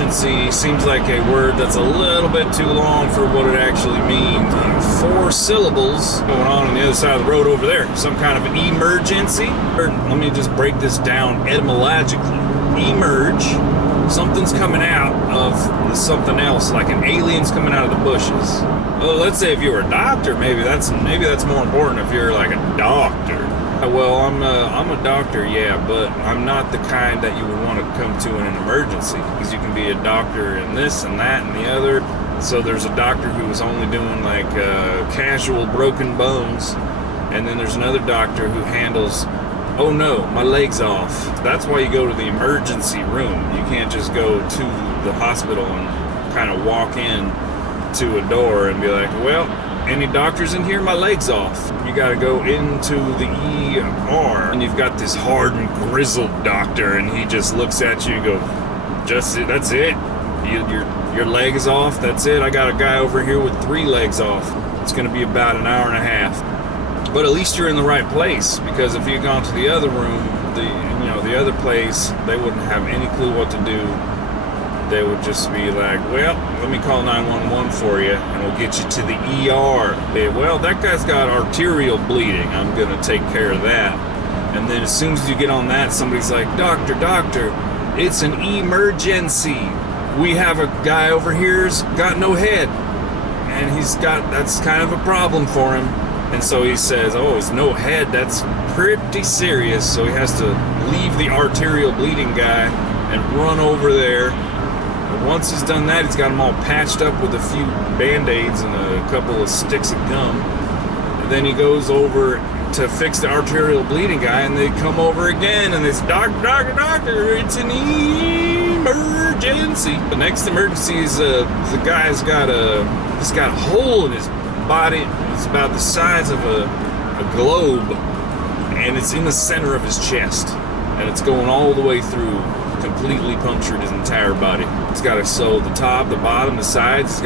emergency seems like a word that's a little bit too long for what it actually means. 4 syllables going on the other side of the road over there. Some kind of emergency. Let me just break this down etymologically. Emerge, something's coming out of something else, like an alien's coming out of the bushes. Well, let's say if you were a doctor, maybe that's more important if you're like a doctor. Well, I'm a doctor, yeah, but I'm not the kind that you would want to come to in an emergency, because you can be a doctor in this and that and the other. So there's a doctor who is only doing like casual broken bones, and then there's another doctor who handles, oh no, my leg's off. That's why you go to the emergency room. You can't just go to the hospital and kind of walk in to a door and be like, well, any doctors in here? My leg's off. You gotta go into the ER, and you've got this hardened, grizzled doctor, and he just looks at you and goes, that's it? Your leg is off? That's it? I got a guy over here with 3 legs off. It's gonna be about an hour and a half. But at least you're in the right place, because if you'd gone to the other room, the other place, they wouldn't have any clue what to do. They would just be like, well, let me call 911 for you, and we'll get you to the ER. Well, that guy's got arterial bleeding. I'm going to take care of that. And then as soon as you get on that, somebody's like, doctor, it's an emergency. We have a guy over here's got no head. And that's kind of a problem for him. And so he says, oh, he's no head. That's pretty serious. So he has to leave the arterial bleeding guy and run over there. Once he's done that, he's got them all patched up with a few Band-Aids and a couple of sticks of gum. And then he goes over to fix the arterial bleeding guy, and they come over again, and they say, doctor, it's an emergency. The next emergency is the guy's got a hole in his body. It's about the size of a globe, and it's in the center of his chest, and it's going all the way through. Completely punctured his entire body. He's got to sew the top, the bottom, the sides. He's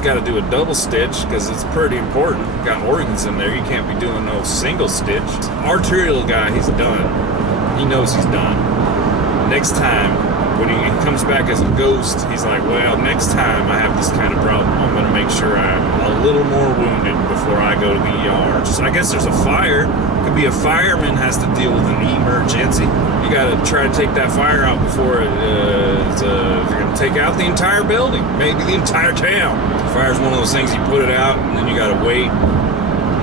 got to do a double stitch, because it's pretty important. Got organs in there. You can't be doing no single stitch. Arterial guy, he's done. He knows he's done. Next time, when he comes back as a ghost, he's like, well, next time I have this kind of problem, I'm going to make sure I'm a little more wounded before I go to the ER. I guess there's a fire. Could be a fireman has to deal with an emergency. You got to try to take that fire out before you're going to take out the entire building, maybe the entire town. Fire's one of those things, you put it out, and then you got to wait,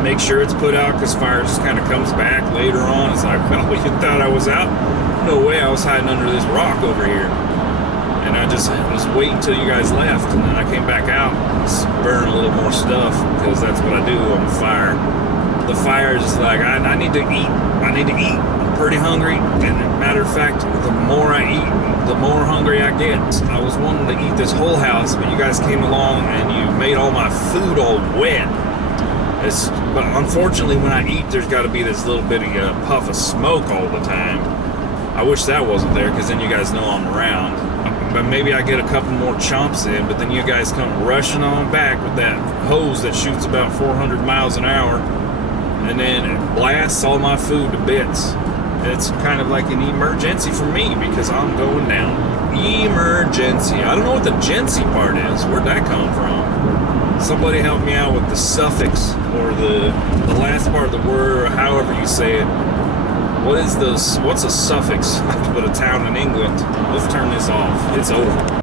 make sure it's put out, because fire just kind of comes back later on. It's like, well, you thought I was out? No way, I was hiding under this rock over here. And I just wait until you guys left, and then I came back out, just burn a little more stuff, because that's what I do on fire. The fire is just like, I need to eat. I'm pretty hungry, and matter of fact, the more I eat, the more hungry I get. I was wanting to eat this whole house, but you guys came along and you made all my food all wet. But unfortunately, when I eat, there's got to be this little bitty puff of smoke all the time. I wish that wasn't there, because then you guys know I'm around. But maybe I get a couple more chomps in, but then you guys come rushing on back with that hose that shoots about 400 miles an hour, and then it blasts all my food to bits. It's kind of like an emergency for me, because I'm going down. Emergency. I don't know what the gency part is. Where'd that come from? Somebody help me out with the suffix, or the last part of the word, or however you say it. What's a suffix? I have to put a town in England. Let's turn this off. It's over.